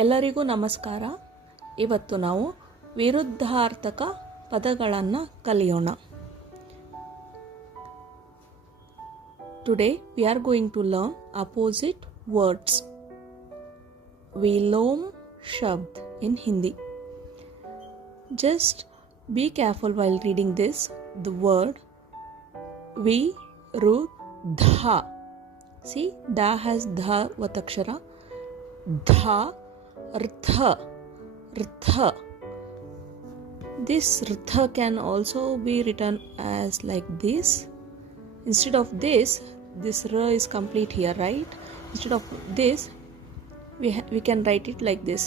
ಎಲ್ಲರಿಗೂ ನಮಸ್ಕಾರ. ಇವತ್ತು ನಾವು ವಿರುದ್ಧಾರ್ಥಕ ಪದಗಳನ್ನು ಕಲಿಯೋಣ. Today we are going to learn opposite words. Vilom Shabd in Hindi. Just be careful while reading this. The word Viruddha. See, Da has Dha Vatakshara. Dha, Rtha, Rtha. This Rtha can also be written as like this. Instead of this R is complete here, right? Instead of this, we can write it like this.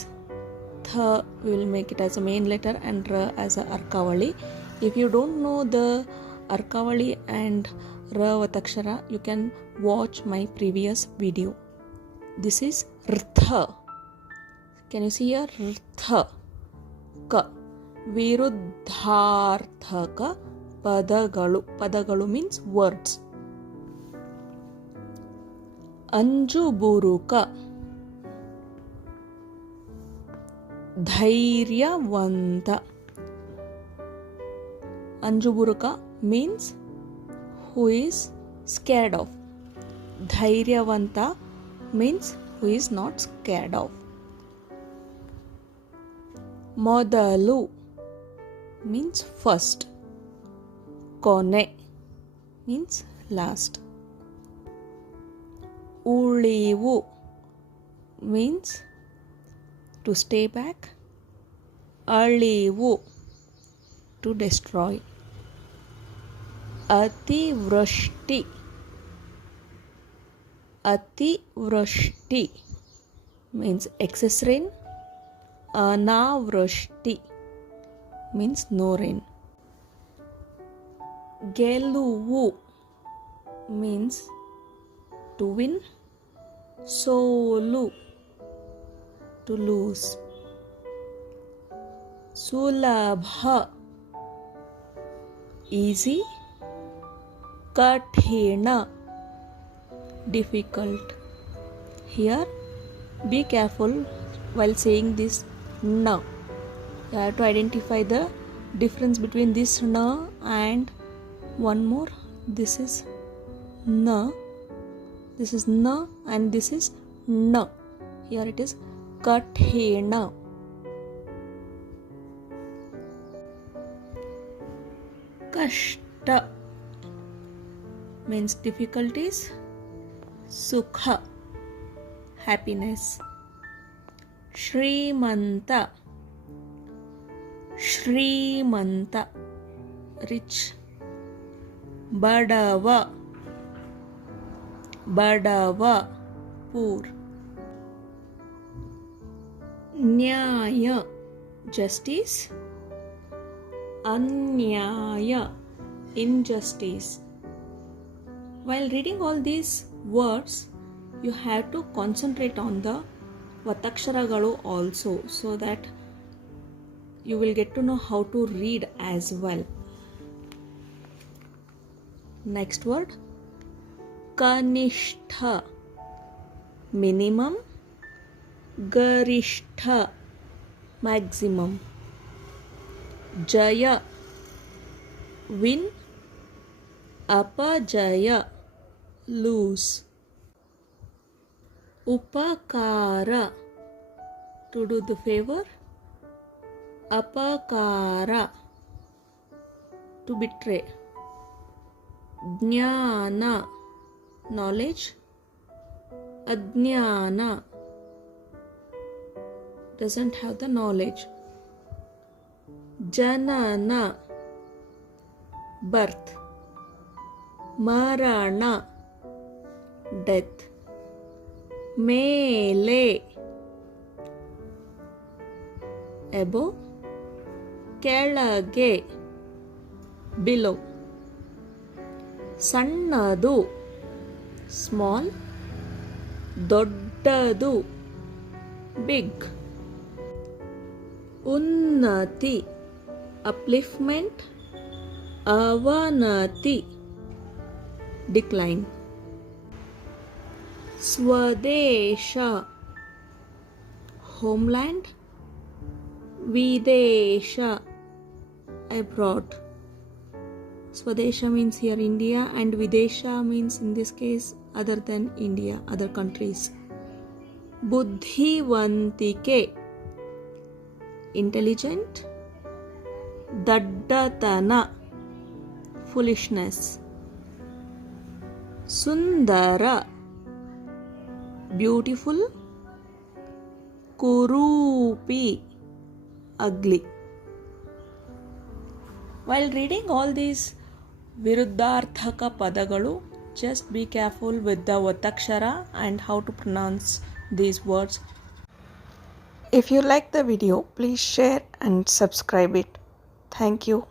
Tha, we will make it as a main letter and Ra as a Arkavali. If you don't know the Arkavali and Ra Vatakshara, you can watch my previous video. This is Rtha. Can you see here? Rtha. Ka. Viruddharthaka padagalu. Padagalu means words. Anjuburuka. Dhairyavanta. Anjuburuka means who is scared of. Dhairyavanta means who is not scared of. Modalu means first. Kone means last. Ulivu means to stay back. Alivu to destroy. Ativrashti. Ativrashti means excess rain. Anavrashti means no rain. Geluvu means to win. Solu to lose. Sulabha easy. Kathina difficult. Here be careful while saying this na. You have to identify the difference between this na and one more. This is na. This is na and this is na. Here it is kathina. Kashta means difficulties. Sukha happiness. Shrimanta. Shrimanta rich. Badava. Badava poor. Nyaya justice. Anyaya injustice. While reading all these words, you have to concentrate on the Vataksharagalu also, so that you will get to know how to read as well. Next word, Kanishtha minimum. Garishtha maximum. Jaya win. Apajaya lose. Upakara to do the favor. Apakara to betray. Jnana knowledge. Ajnana doesn't have the knowledge. Janana birth. Marana death. Mele above. Kelage below. Sannadu small. Doddadu big. Unnati upliftment. Avanati decline. Swadesha homeland. Videsha, abroad. Swadesha means here India, and Videsha means in this case other than India, other countries. Buddhivantike, intelligent. Daddatana, foolishness. Sundara, beautiful. Kurupi, ugly. While reading all these Viruddharthaka padagalu, just be careful with the Vatakshara and how to pronounce these words. If you like the video, please share and subscribe it. Thank you.